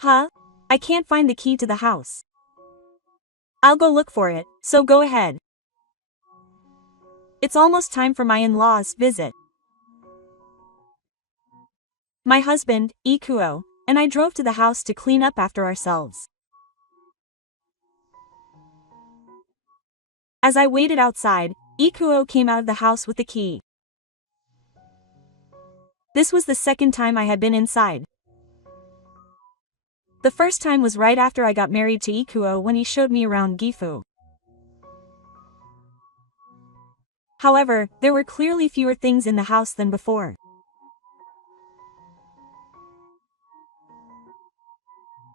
Huh? I can't find the key to the house. I'll go look for it, so go ahead. It's almost time for my in-laws' visit. My husband, Ikuo, and I drove to the house to clean up after ourselves. As I waited outside, Ikuo came out of the house with the key. This was the second time I had been inside. The first time was right after I got married to Ikuo when he showed me around Gifu. However, there were clearly fewer things in the house than before.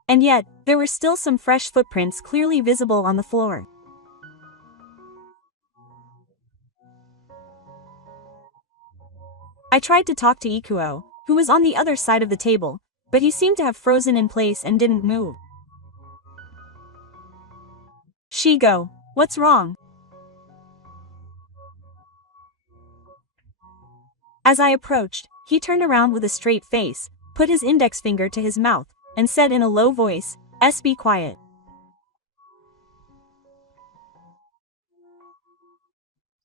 And yet, there were still some fresh footprints clearly visible on the floor. I tried to talk to Ikuo, who was on the other side of the table, but he seemed to have frozen in place and didn't move. Shigo, what's wrong? As I approached, he turned around with a straight face, put his index finger to his mouth, and said in a low voice, "Be quiet."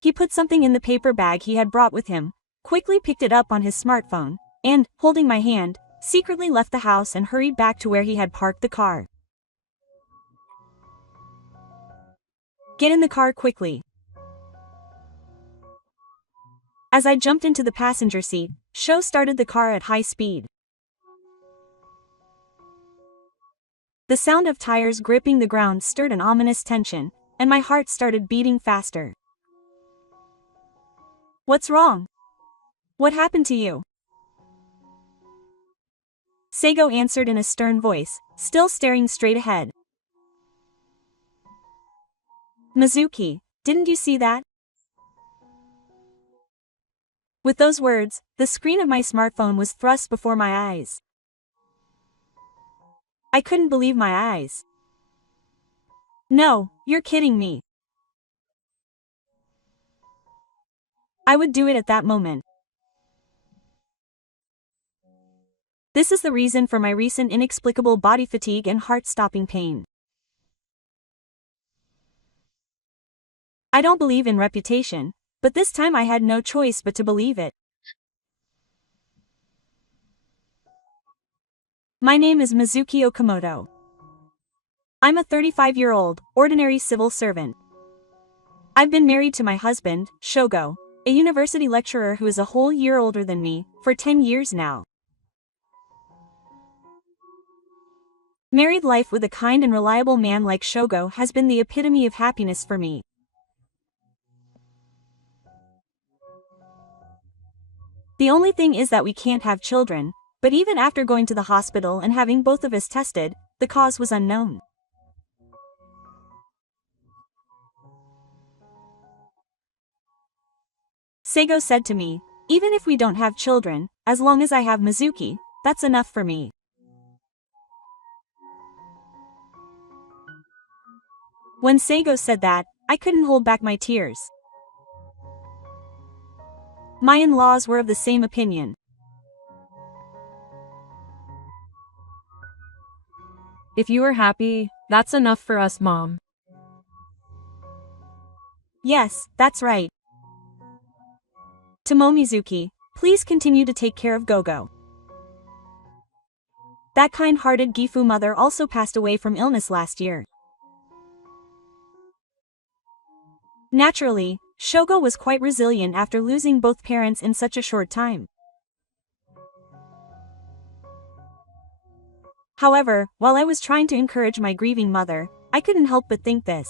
He put something in the paper bag he had brought with him, quickly picked it up on his smartphone, and, holding my hand, secretly left the house and hurried back to where he had parked the car. "Get in the car quickly." As I jumped into the passenger seat, Sho started the car at high speed. The sound of tires gripping the ground stirred an ominous tension, and my heart started beating faster. "What's wrong? What happened to you?" Seigo answered in a stern voice, still staring straight ahead. "Mizuki, didn't you see that?" With those words, the screen of my smartphone was thrust before my eyes. I couldn't believe my eyes. "No, you're kidding me." I would do it at that moment. This is the reason for my recent inexplicable body fatigue and heart-stopping pain. I don't believe in reputation, but this time I had no choice but to believe it. My name is Mizuki Okamoto. I'm a 35-year-old, ordinary civil servant. I've been married to my husband, Shogo, a university lecturer who is a whole year older than me, for 10 years now. Married life with a kind and reliable man like Shogo has been the epitome of happiness for me. The only thing is that we can't have children, but even after going to the hospital and having both of us tested, the cause was unknown. Seigo said to me, "Even if we don't have children, as long as I have Mizuki, that's enough for me." When Seigo said that, I couldn't hold back my tears. My in-laws were of the same opinion. "If you are happy, that's enough for us, Mom." Yes, that's right. Tomomizuki, please continue to take care of Gogo. That kind-hearted Gifu mother also passed away from illness last year. Naturally, Shogo was quite resilient after losing both parents in such a short time. However, while I was trying to encourage my grieving mother, I couldn't help but think this.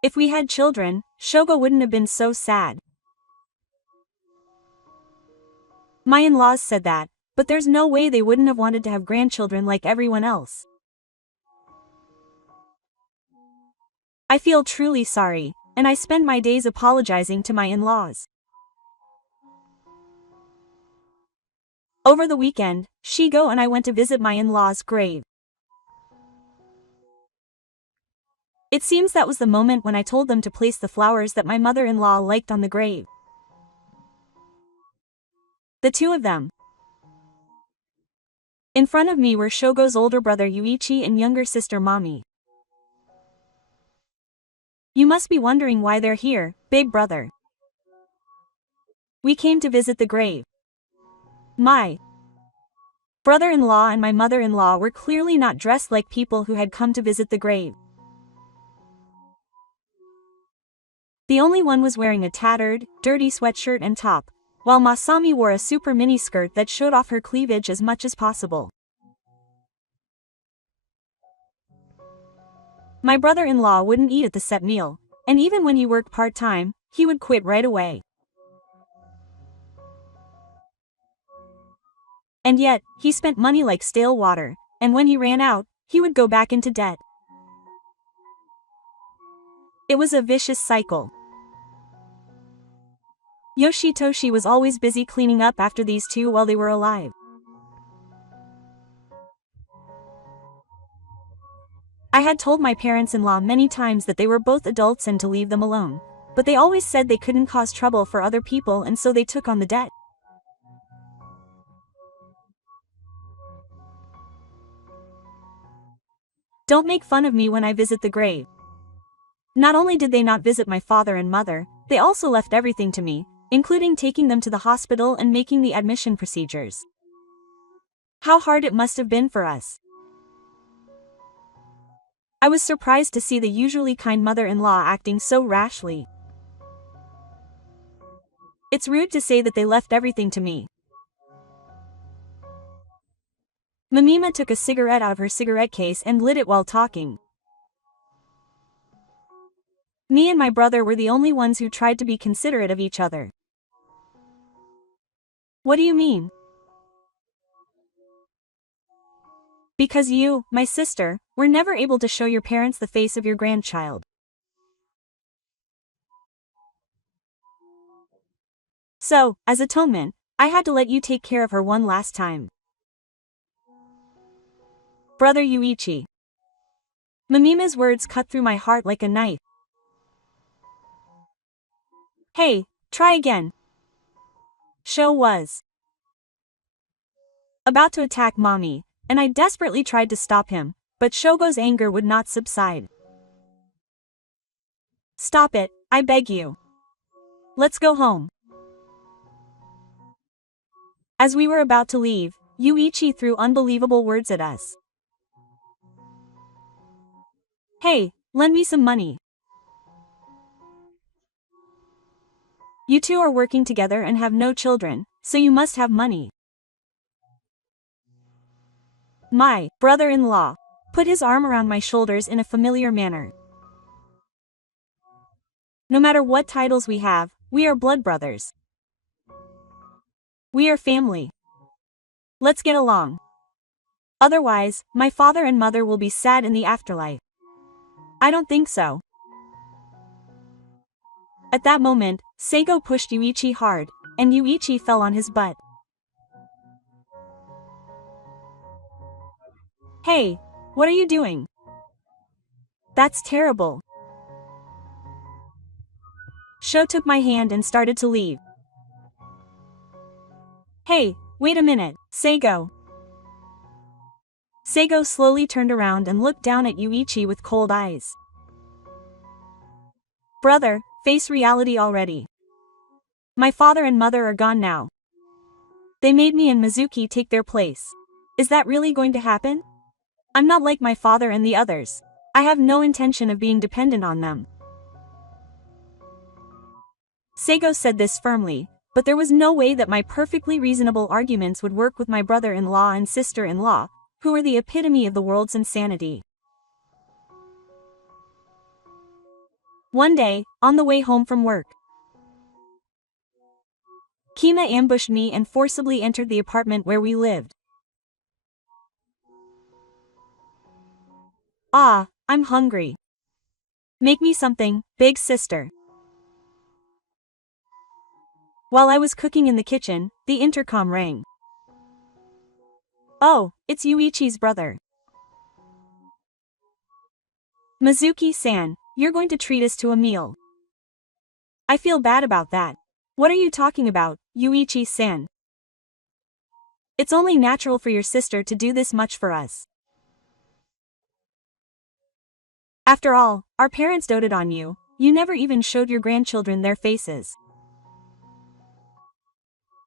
If we had children, Shogo wouldn't have been so sad. My in-laws said that, but there's no way they wouldn't have wanted to have grandchildren like everyone else. I feel truly sorry, and I spend my days apologizing to my in-laws. Over the weekend, Shigo and I went to visit my in-laws' grave. It seems that was the moment when I told them to place the flowers that my mother-in-law liked on the grave. The two of them. In front of me were Shogo's older brother Yuichi and younger sister Mami. You must be wondering why they're here, big brother. We came to visit the grave. My brother-in-law and my mother-in-law were clearly not dressed like people who had come to visit the grave. The only one was wearing a tattered, dirty sweatshirt and top, while Masami wore a super mini skirt that showed off her cleavage as much as possible. My brother-in-law wouldn't eat at the set meal, and even when he worked part-time, he would quit right away. And yet, he spent money like stale water, and when he ran out, he would go back into debt. It was a vicious cycle. Yoshitoshi was always busy cleaning up after these two while they were alive. I had told my parents-in-law many times that they were both adults and to leave them alone, but they always said they couldn't cause trouble for other people and so they took on the debt. Don't make fun of me when I visit the grave. Not only did they not visit my father and mother, they also left everything to me, including taking them to the hospital and making the admission procedures. How hard it must have been for us. I was surprised to see the usually kind mother-in-law acting so rashly. It's rude to say that they left everything to me. Mamima took a cigarette out of her cigarette case and lit it while talking. Me and my brother were the only ones who tried to be considerate of each other. What do you mean? Because you, my sister, were never able to show your parents the face of your grandchild. So, as atonement, I had to let you take care of her one last time. Brother Yuichi. Mamima's words cut through my heart like a knife. Hey, try again. Sho was about to attack Mommy, and I desperately tried to stop him, but Shogo's anger would not subside. Stop it, I beg you. Let's go home. As we were about to leave, Yuichi threw unbelievable words at us. Hey, lend me some money. You two are working together and have no children, so you must have money. My brother-in-law put his arm around my shoulders in a familiar manner. No matter what titles we have, we are blood brothers. We are family. Let's get along. Otherwise, my father and mother will be sad in the afterlife. I don't think so. At that moment, Seigo pushed Yuichi hard, and Yuichi fell on his butt. Hey, what are you doing? That's terrible. Sho took my hand and started to leave. Hey, wait a minute, Seigo. Seigo slowly turned around and looked down at Yuichi with cold eyes. Brother, face reality already. My father and mother are gone now. They made me and Mizuki take their place. Is that really going to happen? I'm not like my father and the others. I have no intention of being dependent on them. Seigo said this firmly, but there was no way that my perfectly reasonable arguments would work with my brother-in-law and sister-in-law, who were the epitome of the world's insanity. One day, on the way home from work, Kima ambushed me and forcibly entered the apartment where we lived. Ah, I'm hungry. Make me something, big sister. While I was cooking in the kitchen, the intercom rang. Oh, it's Yuichi's brother. Mizuki-san, you're going to treat us to a meal. I feel bad about that. What are you talking about, Yuichi-san? It's only natural for your sister to do this much for us. After all, our parents doted on you. You never even showed your grandchildren their faces.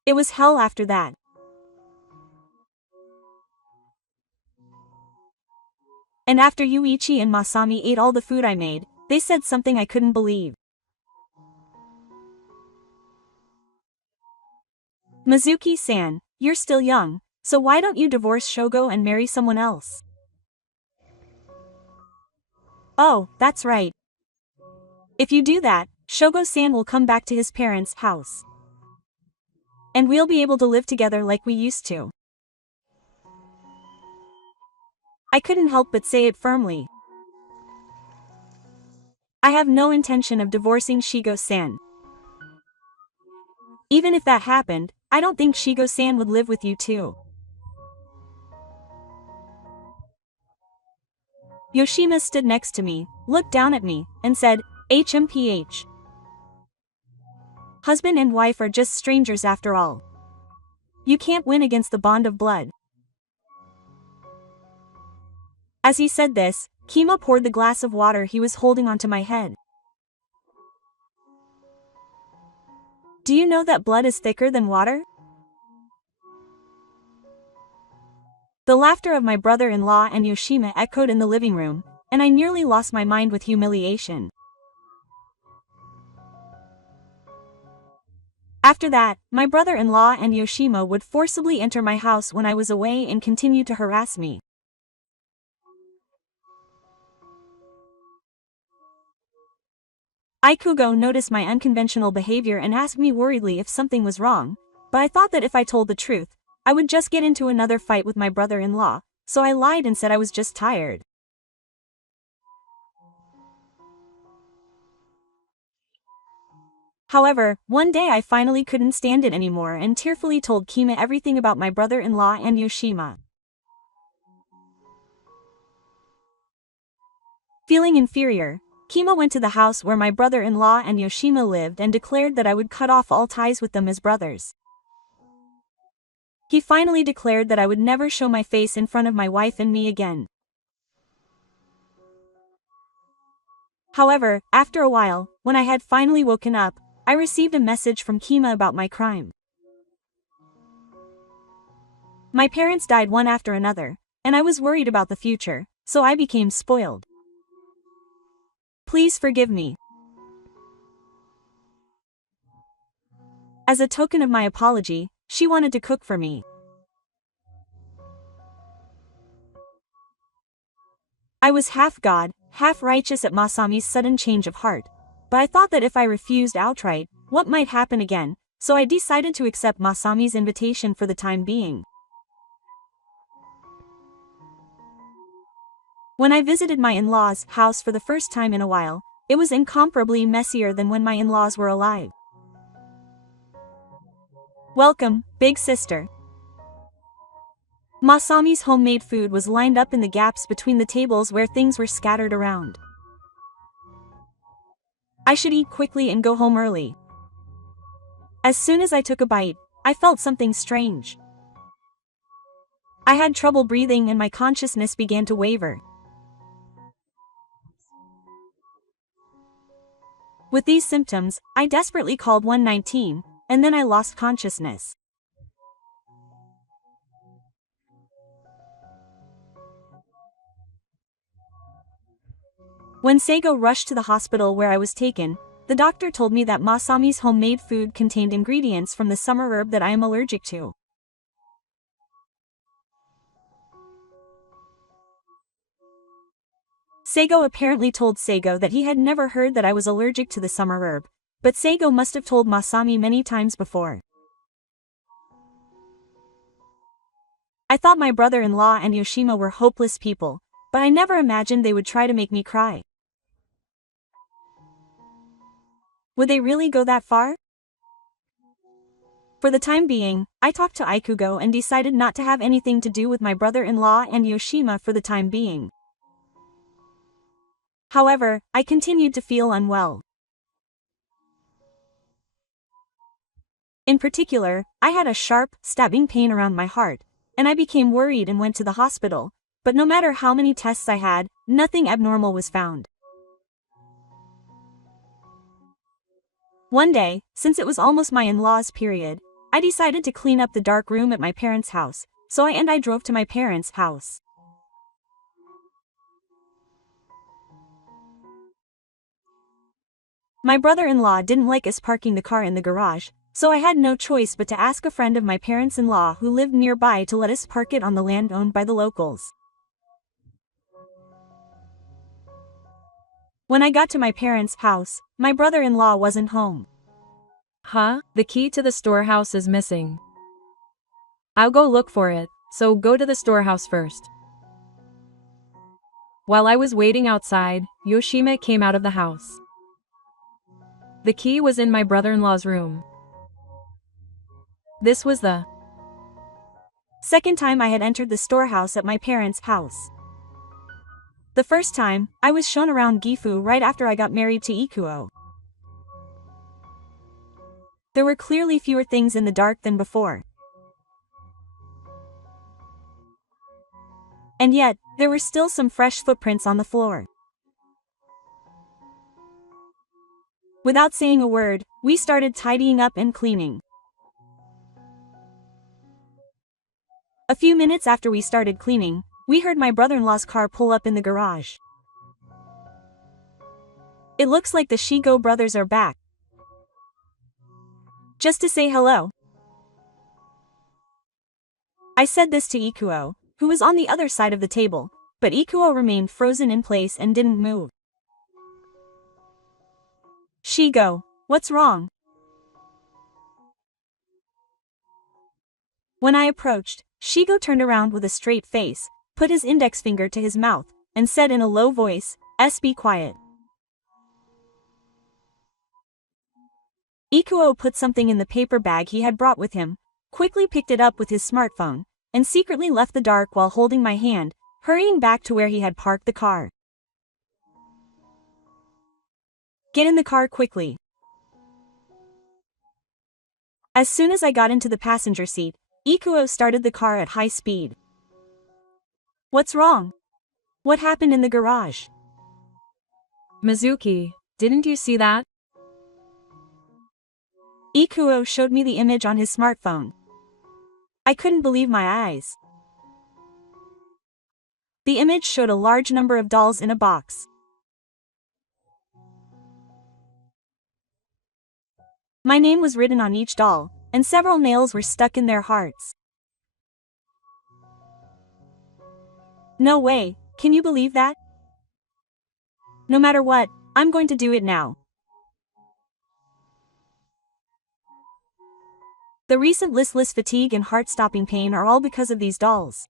It was hell after that. And after Yuichi and Masami ate all the food I made, they said something I couldn't believe. Mizuki-san, you're still young, so why don't you divorce Shogo and marry someone else? Oh, that's right. If you do that, Shogo-san will come back to his parents' house. And we'll be able to live together like we used to. I couldn't help but say it firmly. I have no intention of divorcing Shigo-san. Even if that happened, I don't think Shigo-san would live with you too. Yoshima stood next to me, looked down at me, and said, HMPH. Husband and wife are just strangers after all. You can't win against the bond of blood. As he said this, Kima poured the glass of water he was holding onto my head. Do you know that blood is thicker than water? The laughter of my brother-in-law and Yoshima echoed in the living room, and I nearly lost my mind with humiliation. After that, my brother-in-law and Yoshima would forcibly enter my house when I was away and continue to harass me. Ikugo noticed my unconventional behavior and asked me worriedly if something was wrong, but I thought that if I told the truth, I would just get into another fight with my brother-in-law, so I lied and said I was just tired. However, one day I finally couldn't stand it anymore and tearfully told Kima everything about my brother-in-law and Yoshima. Feeling inferior, Kima went to the house where my brother-in-law and Yoshima lived and declared that I would cut off all ties with them as brothers. He finally declared that I would never show my face in front of my wife and me again. However, after a while, when I had finally woken up, I received a message from Kima about my crime. My parents died one after another, and I was worried about the future, so I became spoiled. Please forgive me. As a token of my apology, she wanted to cook for me. I was half God, half righteous at Masami's sudden change of heart, but I thought that if I refused outright, what might happen again, so I decided to accept Masami's invitation for the time being. When I visited my in-laws' house for the first time in a while, it was incomparably messier than when my in-laws were alive. Welcome, big sister. Masami's homemade food was lined up in the gaps between the tables where things were scattered around. I should eat quickly and go home early. As soon as I took a bite, I felt something strange. I had trouble breathing and my consciousness began to waver. With these symptoms, I desperately called 119, and then I lost consciousness. When Seigo rushed to the hospital where I was taken, the doctor told me that Masami's homemade food contained ingredients from the summer herb that I am allergic to. Seigo apparently told Seigo that he had never heard that I was allergic to the summer herb, but Seigo must have told Masami many times before. I thought my brother-in-law and Yoshima were hopeless people, but I never imagined they would try to make me cry. Would they really go that far? For the time being, I talked to Ikugo and decided not to have anything to do with my brother-in-law and Yoshima for the time being. However, I continued to feel unwell. In particular, I had a sharp, stabbing pain around my heart, and I became worried and went to the hospital, but no matter how many tests I had, nothing abnormal was found. One day, since it was almost my in-laws' period, I decided to clean up the dark room at my parents' house, so I drove to my parents' house. My brother-in-law didn't like us parking the car in the garage, so I had no choice but to ask a friend of my parents-in-law who lived nearby to let us park it on the land owned by the locals. When I got to my parents' house, my brother-in-law wasn't home. Huh? The key to the storehouse is missing. I'll go look for it, so go to the storehouse first. While I was waiting outside, Yoshima came out of the house. The key was in my brother-in-law's room. This was the second time I had entered the storehouse at my parents' house. The first time, I was shown around Gifu right after I got married to Ikuo. There were clearly fewer things in the dark than before. And yet, there were still some fresh footprints on the floor. Without saying a word, we started tidying up and cleaning. A few minutes after we started cleaning, we heard my brother-in-law's car pull up in the garage. It looks like the Shigo brothers are back. Just to say hello. I said this to Ikuo, who was on the other side of the table, but Ikuo remained frozen in place and didn't move. Shigo, what's wrong? When I approached, Shigo turned around with a straight face, put his index finger to his mouth, and said in a low voice, "Be quiet." Ikuo put something in the paper bag he had brought with him, quickly picked it up with his smartphone, and secretly left the dark while holding my hand, hurrying back to where he had parked the car. "Get in the car quickly." As soon as I got into the passenger seat, Ikuo started the car at high speed. "What's wrong? What happened in the garage?" Mizuki, didn't you see that? Ikuo showed me the image on his smartphone. I couldn't believe my eyes. The image showed a large number of dolls in a box. My name was written on each doll, and several nails were stuck in their hearts. No way, can you believe that? No matter what, I'm going to do it now. The recent listless fatigue and heart-stopping pain are all because of these dolls.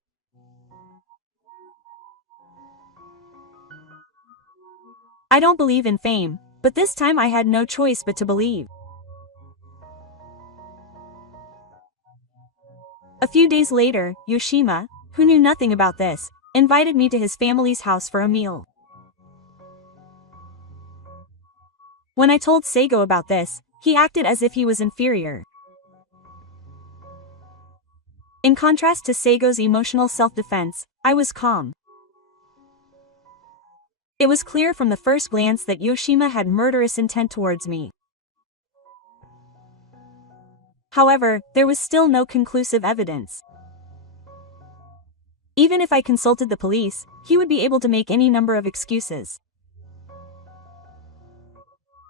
I don't believe in fame, but this time I had no choice but to believe. A few days later, Yoshima, who knew nothing about this, invited me to his family's house for a meal. When I told Seigo about this, he acted as if he was inferior. In contrast to Seigo's emotional self-defense, I was calm. It was clear from the first glance that Yoshima had murderous intent towards me. However, there was still no conclusive evidence. Even if I consulted the police, he would be able to make any number of excuses.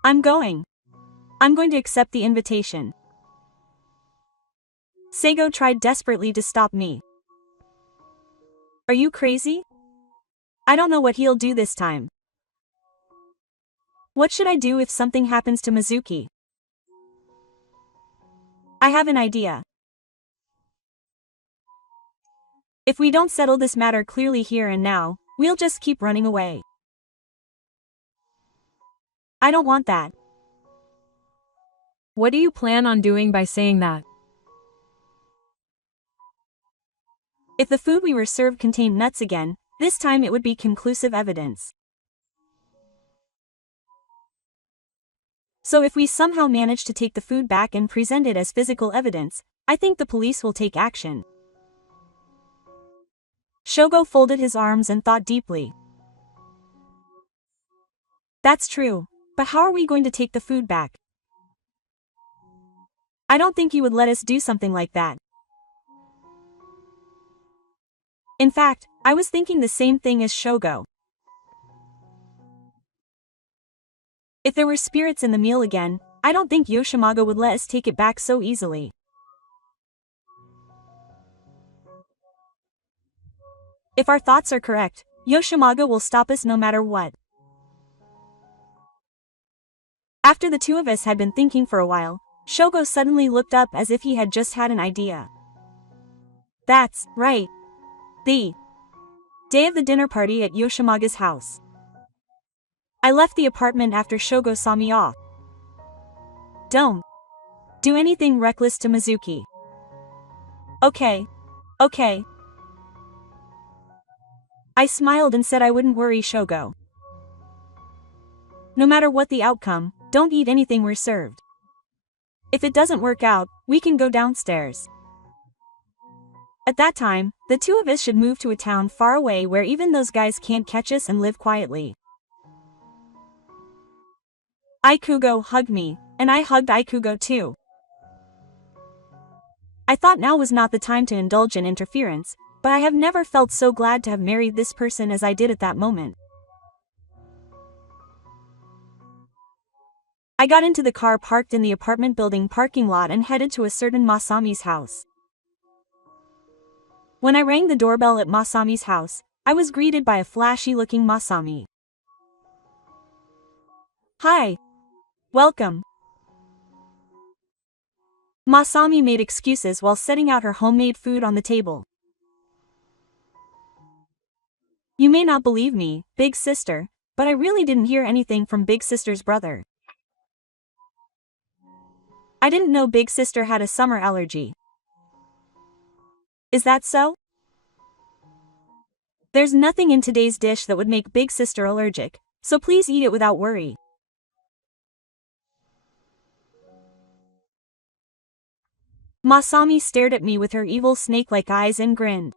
I'm going to accept the invitation. Seigo tried desperately to stop me. Are you crazy? I don't know what he'll do this time. What should I do if something happens to Mizuki? I have an idea. If we don't settle this matter clearly here and now, we'll just keep running away. I don't want that. What do you plan on doing by saying that? If the food we were served contained nuts again, this time it would be conclusive evidence. So if we somehow manage to take the food back and present it as physical evidence, I think the police will take action. Shogo folded his arms and thought deeply. That's true, but how are we going to take the food back? I don't think you would let us do something like that. In fact, I was thinking the same thing as Shogo. If there were spirits in the meal again, I don't think Yoshimaga would let us take it back so easily. If our thoughts are correct, Yoshimaga will stop us no matter what. After the two of us had been thinking for a while, Shogo suddenly looked up as if he had just had an idea. That's right. The day of the dinner party at Yoshimaga's house. I left the apartment after Shogo saw me off. Don't do anything reckless to Mizuki. Okay. Okay. I smiled and said I wouldn't worry Shogo. No matter what the outcome, don't eat anything we're served. If it doesn't work out, we can go downstairs. At that time, the two of us should move to a town far away where even those guys can't catch us and live quietly. Ikugo hugged me, and I hugged Ikugo too. I thought now was not the time to indulge in interference, but I have never felt so glad to have married this person as I did at that moment. I got into the car parked in the apartment building parking lot and headed to a certain Masami's house. When I rang the doorbell at Masami's house, I was greeted by a flashy-looking Masami. Hi. Welcome. Masami made excuses while setting out her homemade food on the table. You may not believe me, big sister, but I really didn't hear anything from big sister's brother. I didn't know big sister had a summer allergy. Is that so? There's nothing in today's dish that would make big sister allergic, so please eat it without worry. Masami stared at me with her evil snake-like eyes and grinned.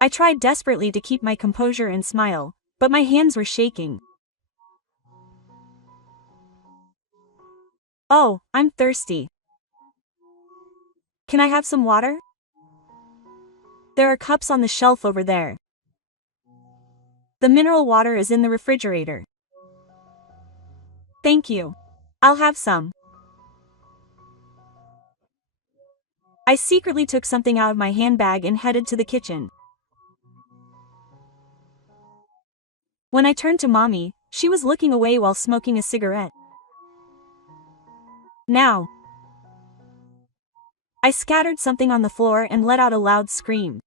I tried desperately to keep my composure and smile, but my hands were shaking. Oh, I'm thirsty. Can I have some water? There are cups on the shelf over there. The mineral water is in the refrigerator. Thank you. I'll have some. I secretly took something out of my handbag and headed to the kitchen. When I turned to Mommy, she was looking away while smoking a cigarette. Now. I scattered something on the floor and let out a loud scream.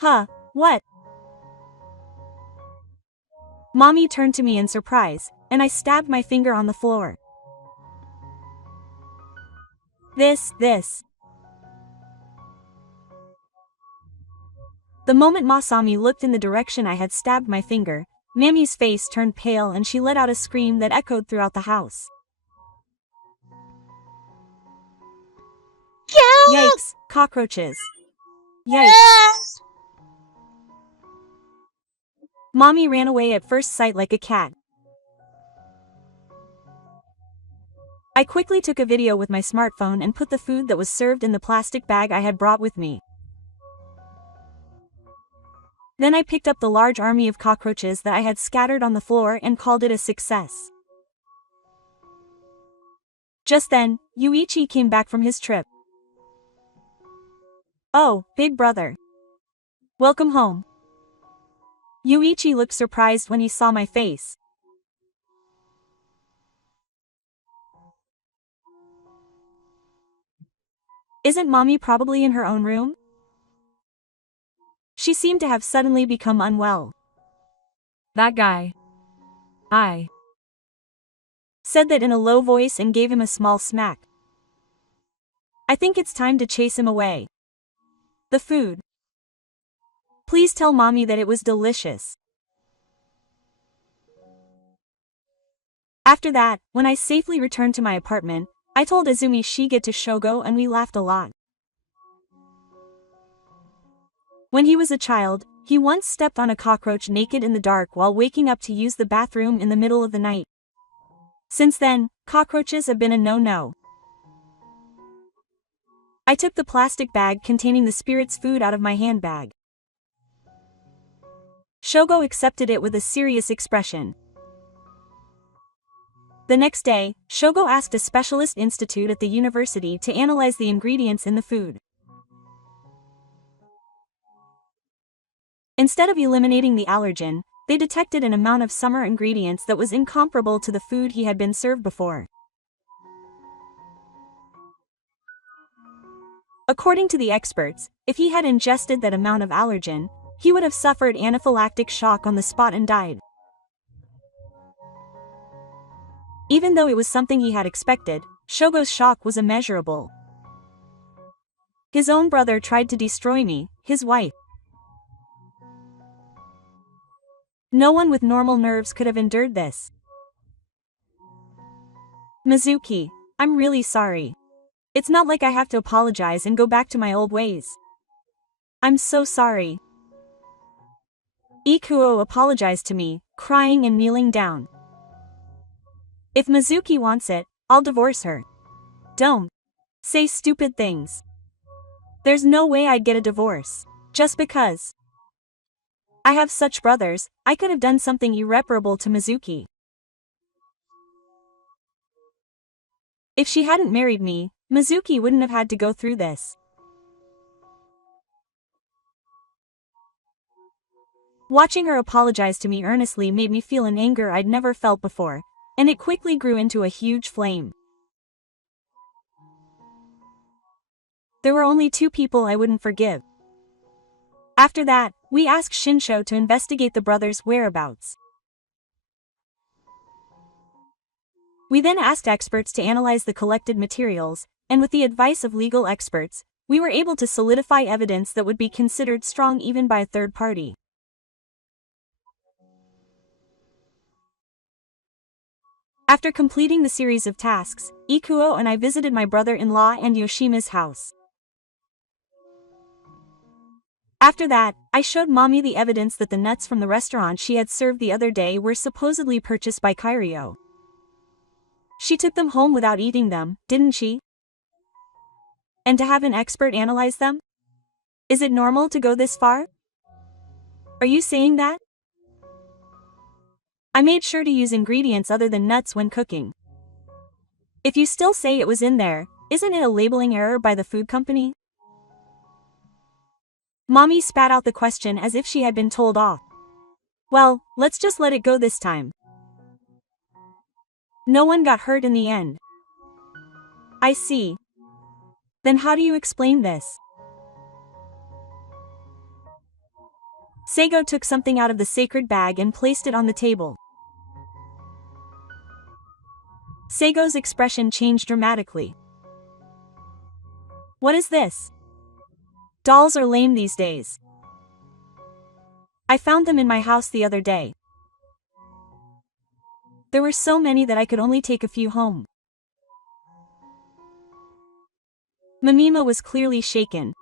Huh, what? Mommy turned to me in surprise, and I stabbed my finger on the floor. This. The moment Masami looked in the direction I had stabbed my finger, Mammy's face turned pale and she let out a scream that echoed throughout the house. Yikes, cockroaches. Yikes. Mommy ran away at first sight like a cat. I quickly took a video with my smartphone and put the food that was served in the plastic bag I had brought with me. Then I picked up the large army of cockroaches that I had scattered on the floor and called it a success. Just then, Yuichi came back from his trip. Oh, big brother. Welcome home. Yuichi looked surprised when he saw my face. Isn't Mommy probably in her own room? She seemed to have suddenly become unwell. That guy. I said that in a low voice and gave him a small smack. I think it's time to chase him away. The food. Please tell Mommy that it was delicious. After that, when I safely returned to my apartment, I told Izumi Shige to Shogo and we laughed a lot. When he was a child, he once stepped on a cockroach naked in the dark while waking up to use the bathroom in the middle of the night. Since then, cockroaches have been a no-no. I took the plastic bag containing the spirit's food out of my handbag. Shogo accepted it with a serious expression. The next day, Shogo asked a specialist institute at the university to analyze the ingredients in the food. Instead of eliminating the allergen, they detected an amount of summer ingredients that was incomparable to the food he had been served before. According to the experts, if he had ingested that amount of allergen, he would have suffered anaphylactic shock on the spot and died. Even though it was something he had expected, Shogo's shock was immeasurable. His own brother tried to destroy me, his wife. No one with normal nerves could have endured this. Mizuki, I'm really sorry. It's not like I have to apologize and go back to my old ways. I'm so sorry. Ikuo apologized to me, crying and kneeling down. If Mizuki wants it, I'll divorce her. Don't say stupid things. There's no way I'd get a divorce. Just because I have such brothers, I could have done something irreparable to Mizuki. If she hadn't married me, Mizuki wouldn't have had to go through this. Watching her apologize to me earnestly made me feel an anger I'd never felt before, and it quickly grew into a huge flame. There were only two people I wouldn't forgive. After that, we asked Shinsho to investigate the brothers' whereabouts. We then asked experts to analyze the collected materials, and with the advice of legal experts, we were able to solidify evidence that would be considered strong even by a third party. After completing the series of tasks, Ikuo and I visited my brother-in-law and Yoshima's house. After that, I showed Mommy the evidence that the nuts from the restaurant she had served the other day were supposedly purchased by Kairio. She took them home without eating them, didn't she? And to have an expert analyze them? Is it normal to go this far? Are you saying that? I made sure to use ingredients other than nuts when cooking. If you still say it was in there, isn't it a labeling error by the food company? Mommy spat out the question as if she had been told off. Well, let's just let it go this time. No one got hurt in the end. I see. Then how do you explain this? Seigo took something out of the sacred bag and placed it on the table. Seigo's expression changed dramatically. What is this? Dolls are lame these days. I found them in my house the other day. There were so many that I could only take a few home. Mimima was clearly shaken.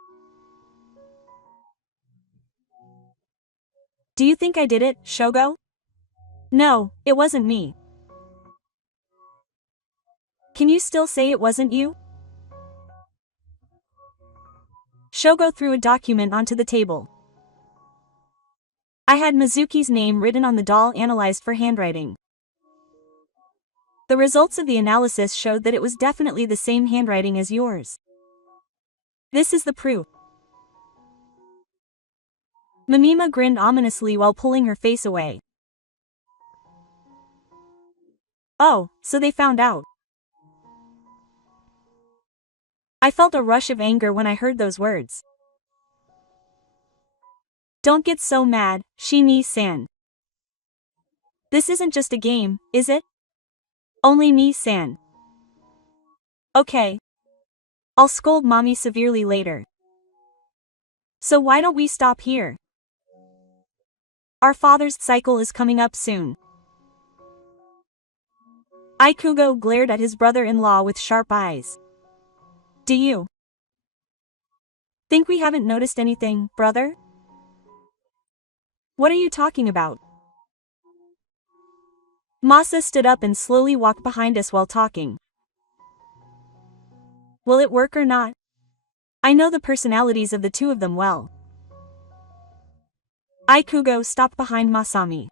Do you think I did it, Shogo? No, it wasn't me. Can you still say it wasn't you? Shogo threw a document onto the table. I had Mizuki's name written on the doll analyzed for handwriting. The results of the analysis showed that it was definitely the same handwriting as yours. This is the proof. Mimima grinned ominously while pulling her face away. Oh, so they found out. I felt a rush of anger when I heard those words. Don't get so mad, Shinii-san. This isn't just a game, is it? Only Nii-san. Okay. I'll scold Mommy severely later. So why don't we stop here? Our father's cycle is coming up soon. Ikugo glared at his brother-in-law with sharp eyes. Do you think we haven't noticed anything, brother? What are you talking about? Masa stood up and slowly walked behind us while talking. Will it work or not? I know the personalities of the two of them well. Ikugo stopped behind Masami.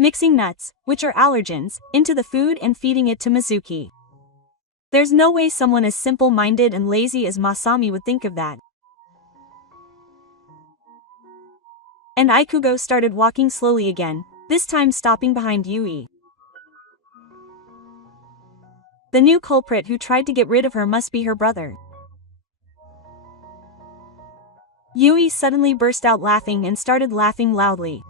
Mixing nuts, which are allergens, into the food and feeding it to Mizuki. There's no way someone as simple-minded and lazy as Masami would think of that. And Ikugo started walking slowly again, this time stopping behind Yui. The new culprit who tried to get rid of her must be her brother. Yui suddenly burst out laughing and started laughing loudly.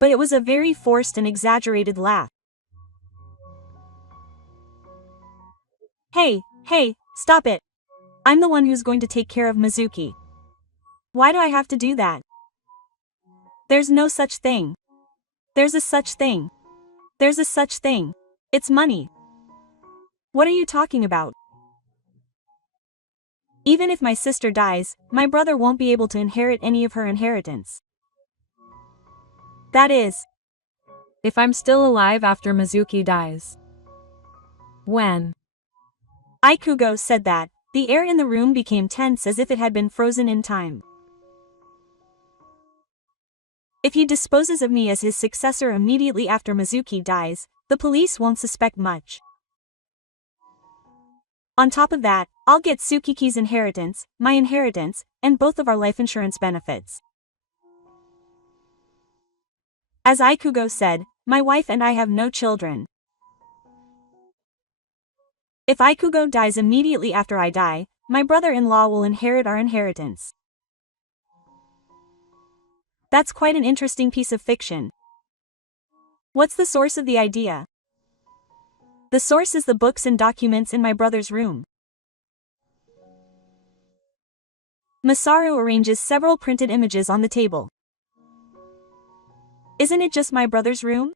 But it was a very forced and exaggerated laugh. Hey, stop it. I'm the one who's going to take care of Mizuki. Why do I have to do that? There's no such thing. There's a such thing. There's a such thing. It's money. What are you talking about? Even if my sister dies, my brother won't be able to inherit any of her inheritance. That is, If I'm still alive after Mizuki dies. When? Ikugo said that. The air in the room became tense as if it had been frozen in time. If he disposes of me as his successor immediately after Mizuki dies, the police won't suspect much. On top of that, I'll get Tsukiki's inheritance, my inheritance, and both of our life insurance benefits. As Ikugo said, my wife and I have no children. If Ikugo dies immediately after I die, my brother-in-law will inherit our inheritance. That's quite an interesting piece of fiction. What's the source of the idea? The source is the books and documents in my brother's room. Masaru arranges several printed images on the table. Isn't it just my brother's room?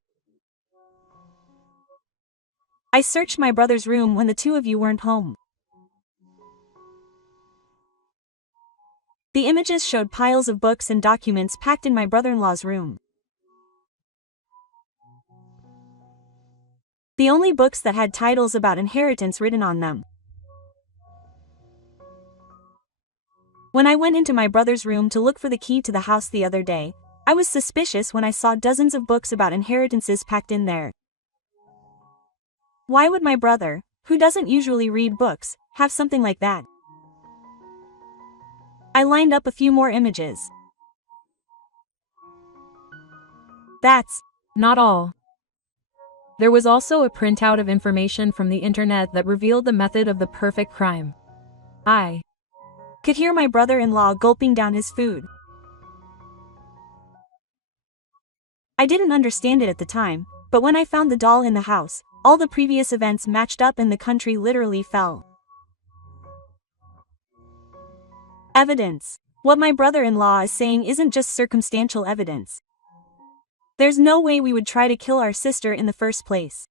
I searched my brother's room when the two of you weren't home. The images showed piles of books and documents packed in my brother-in-law's room. The only books that had titles about inheritance written on them. When I went into my brother's room to look for the key to the house the other day, I was suspicious when I saw dozens of books about inheritances packed in there. Why would my brother, who doesn't usually read books, have something like that? I lined up a few more images. That's Not all. There was also a printout of information from the internet that revealed the method of the perfect crime. I could hear my brother-in-law gulping down his food. I didn't understand it at the time, but when I found the doll in the house, all the previous events matched up and the country literally fell. Evidence. What my brother-in-law is saying isn't just circumstantial evidence. There's no way we would try to kill our sister in the first place.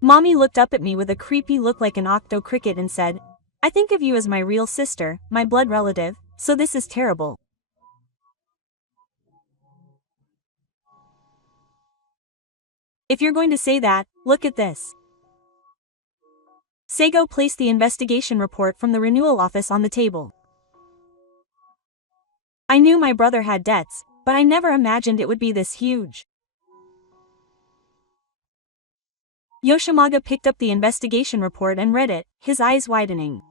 Mommy looked up at me with a creepy look like an octo cricket and said, I think of you as my real sister, my blood relative, so this is terrible. If you're going to say that, look at this. Seigo placed the investigation report from the renewal office on the table. I knew my brother had debts, but I never imagined it would be this huge. Yoshimaga picked up the investigation report and read it, his eyes widening.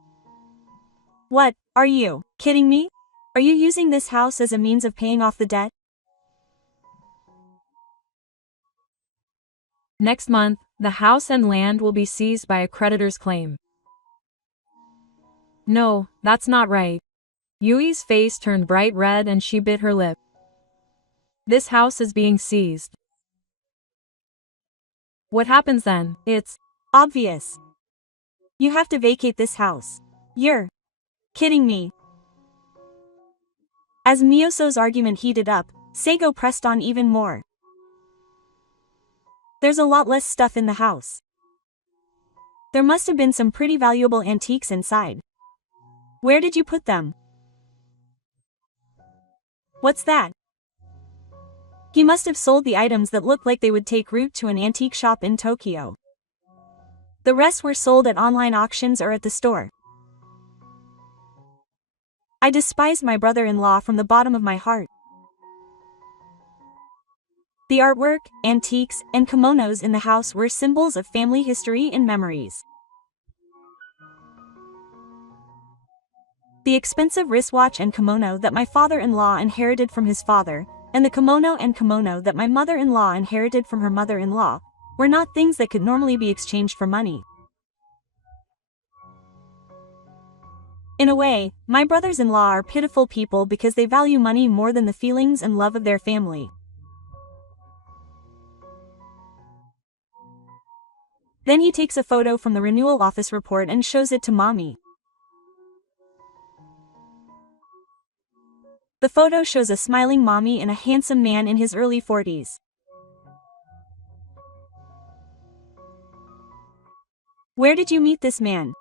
What, are you kidding me? Are you using this house as a means of paying off the debt? Next month, the house and land will be seized by a creditor's claim. No, that's not right. Yui's face turned bright red and she bit her lip. This house is being seized. What happens then? It's obvious. You have to vacate this house. You're kidding me. As Miyoso's argument heated up, Seigo pressed on even more. There's a lot less stuff in the house. There must have been some pretty valuable antiques inside. Where did you put them? What's that? He must have sold the items that looked like they would take route to an antique shop in Tokyo. The rest were sold at online auctions or at the store. I despised my brother-in-law from the bottom of my heart. The artwork, antiques, and kimonos in the house were symbols of family history and memories. The expensive wristwatch and kimono that my father-in-law inherited from his father, and the kimono that my mother-in-law inherited from her mother-in-law, were not things that could normally be exchanged for money. In a way, my brothers-in-law are pitiful people because they value money more than the feelings and love of their family. Then he takes a photo from the renewal office report and shows it to Mommy. The photo shows a smiling Mommy and a handsome man in his early 40s. Where did you meet this man?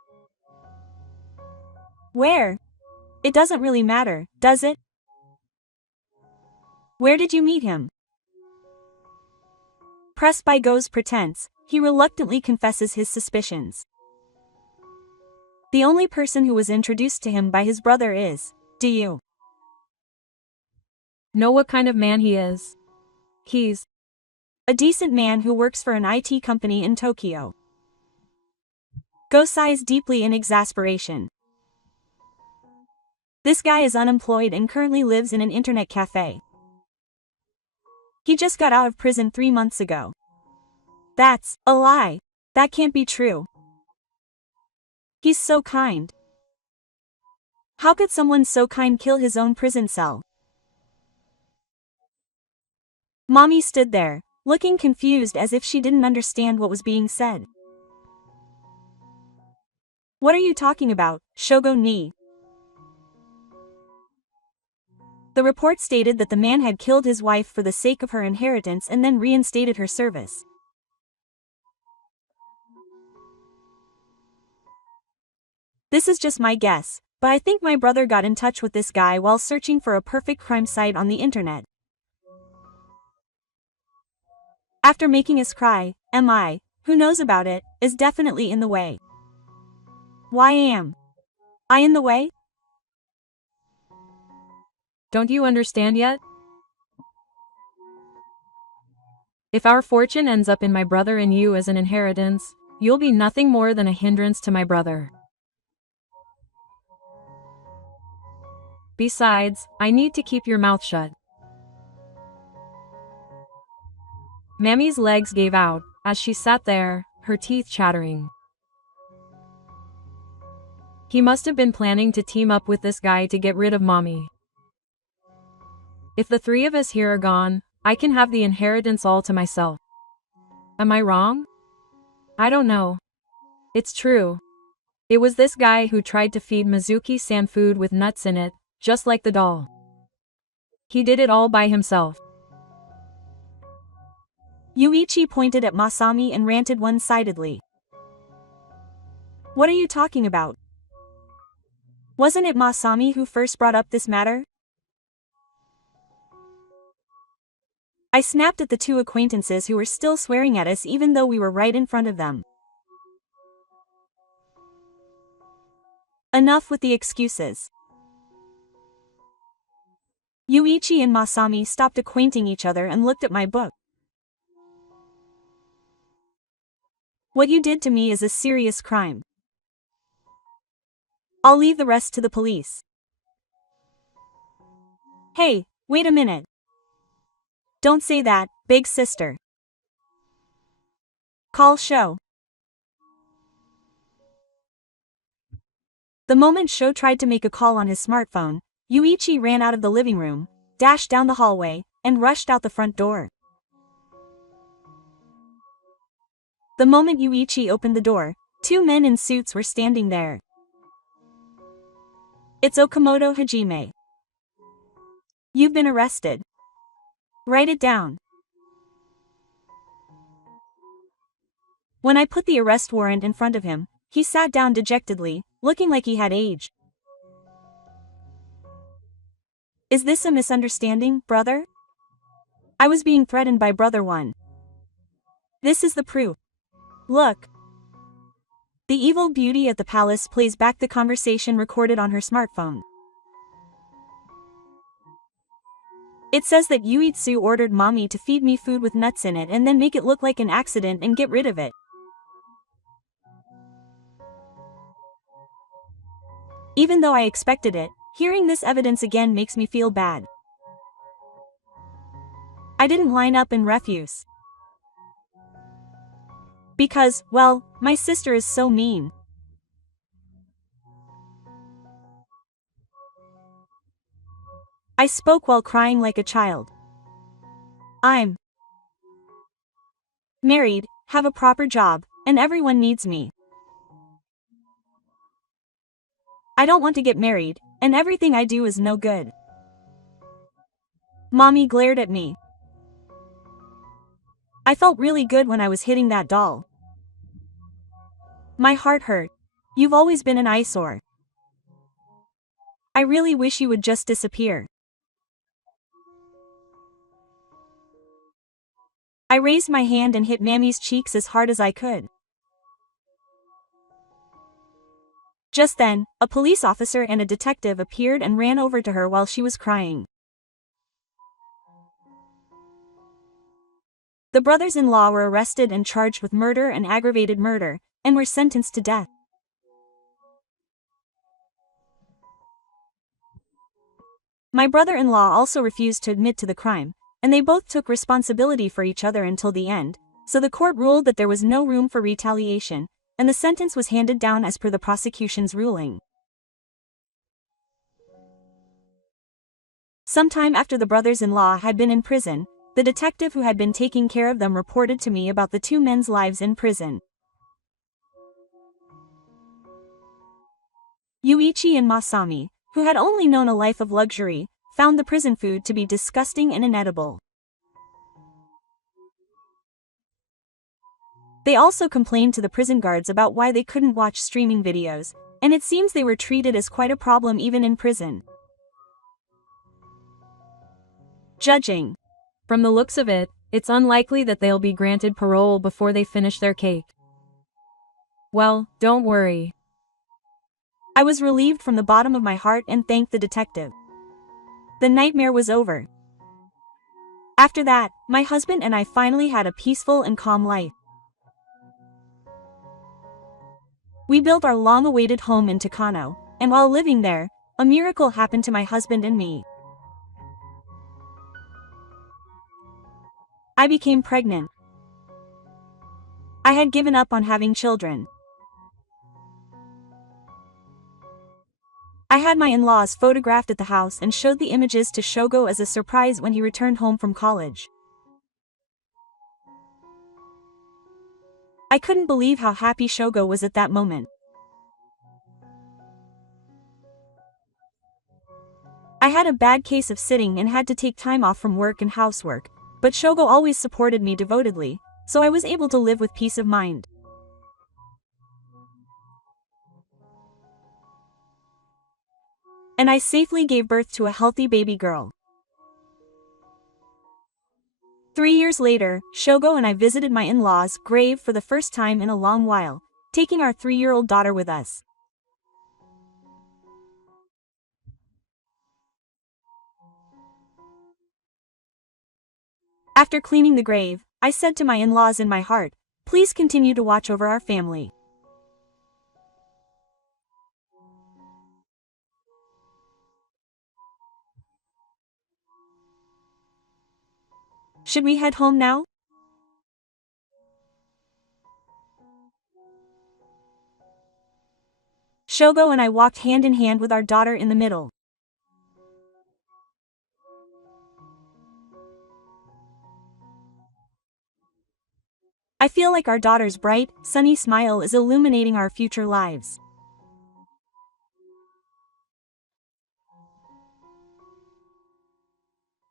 Where? It doesn't really matter, does it? Where did you meet him? Pressed by Go's pretense, he reluctantly confesses his suspicions. The only person who was introduced to him by his brother is, do you know what kind of man he is? He's a decent man who works for an IT company in Tokyo. Go sighs deeply in exasperation. This guy is unemployed and currently lives in an internet cafe. He just got out of prison 3 months ago. That's a lie. That can't be true. He's so kind. How could someone so kind kill his own prison cell? Mommy stood there, looking confused as if she didn't understand what was being said. What are you talking about, Shogo ni? The report stated that the man had killed his wife for the sake of her inheritance and then reinstated her service. This is just my guess, but I think my brother got in touch with this guy while searching for a perfect crime site on the internet. After making us cry, MI, who knows about it, is definitely in the way. Why am I in the way? Don't you understand yet? If our fortune ends up in my brother and you as an inheritance, you'll be nothing more than a hindrance to my brother. Besides, I need to keep your mouth shut. Mammy's legs gave out, as she sat there, her teeth chattering. He must have been planning to team up with this guy to get rid of Mommy. If the 3 of us here are gone, I can have the inheritance all to myself. Am I wrong? I don't know. It's true. It was this guy who tried to feed Mizuki-san food with nuts in it, just like the doll. He did it all by himself. Yuichi pointed at Masami and ranted one-sidedly. What are you talking about? Wasn't it Masami who first brought up this matter? I snapped at the 2 acquaintances who were still swearing at us even though we were right in front of them. Enough with the excuses. Yuichi and Masami stopped acquainting each other and looked at my book. What you did to me is a serious crime. I'll leave the rest to the police. Hey, wait a minute. Don't say that, big sister. Call Sho. The moment Sho tried to make a call on his smartphone, Yuichi ran out of the living room, dashed down the hallway, and rushed out the front door. The moment Yuichi opened the door, 2 men in suits were standing there. It's Okamoto Hajime. You've been arrested. Write it down. When I put the arrest warrant in front of him, he sat down dejectedly, looking like he had aged. Is this a misunderstanding, brother? I was being threatened by brother one. This is the proof. Look. The evil beauty at the palace plays back the conversation recorded on her smartphone. It says that Yuitsu ordered mommy to feed me food with nuts in it and then make it look like an accident and get rid of it. Even though I expected it, hearing this evidence again makes me feel bad. I didn't line up in refuse. Because, well, my sister is so mean. I spoke while crying like a child. I'm married, have a proper job, and everyone needs me. I don't want to get married, and everything I do is no good. Mommy glared at me. I felt really good when I was hitting that doll. My heart hurt. You've always been an eyesore. I really wish you would just disappear. I raised my hand and hit Mammy's cheeks as hard as I could. Just then, a police officer and a detective appeared and ran over to her while she was crying. The brothers-in-law were arrested and charged with murder and aggravated murder, and were sentenced to death. My brother-in-law also refused to admit to the crime, and they both took responsibility for each other until the end, so the court ruled that there was no room for retaliation, and the sentence was handed down as per the prosecution's ruling. Sometime after the brothers-in-law had been in prison, the detective who had been taking care of them reported to me about the two men's lives in prison. Yuichi and Masami, who had only known a life of luxury, found the prison food to be disgusting and inedible. They also complained to the prison guards about why they couldn't watch streaming videos, and it seems they were treated as quite a problem even in prison. Judging From the looks of it, it's unlikely that they'll be granted parole before they finish their cake. Well, don't worry. I was relieved from the bottom of my heart and thanked the detective. The nightmare was over. After that, my husband and I finally had a peaceful and calm life. We built our long-awaited home in Takano, and while living there, a miracle happened to my husband and me. I became pregnant. I had given up on having children. I had my in-laws photographed at the house and showed the images to Shogo as a surprise when he returned home from college. I couldn't believe how happy Shogo was at that moment. I had a bad case of sitting and had to take time off from work and housework, but Shogo always supported me devotedly, so I was able to live with peace of mind. And I safely gave birth to a healthy baby girl. 3 years later, Shogo and I visited my in-laws' grave for the first time in a long while, taking our 3-year-old daughter with us. After cleaning the grave, I said to my in-laws in my heart, "Please continue to watch over our family." Should we head home now? Shogo and I walked hand in hand with our daughter in the middle. I feel like our daughter's bright, sunny smile is illuminating our future lives.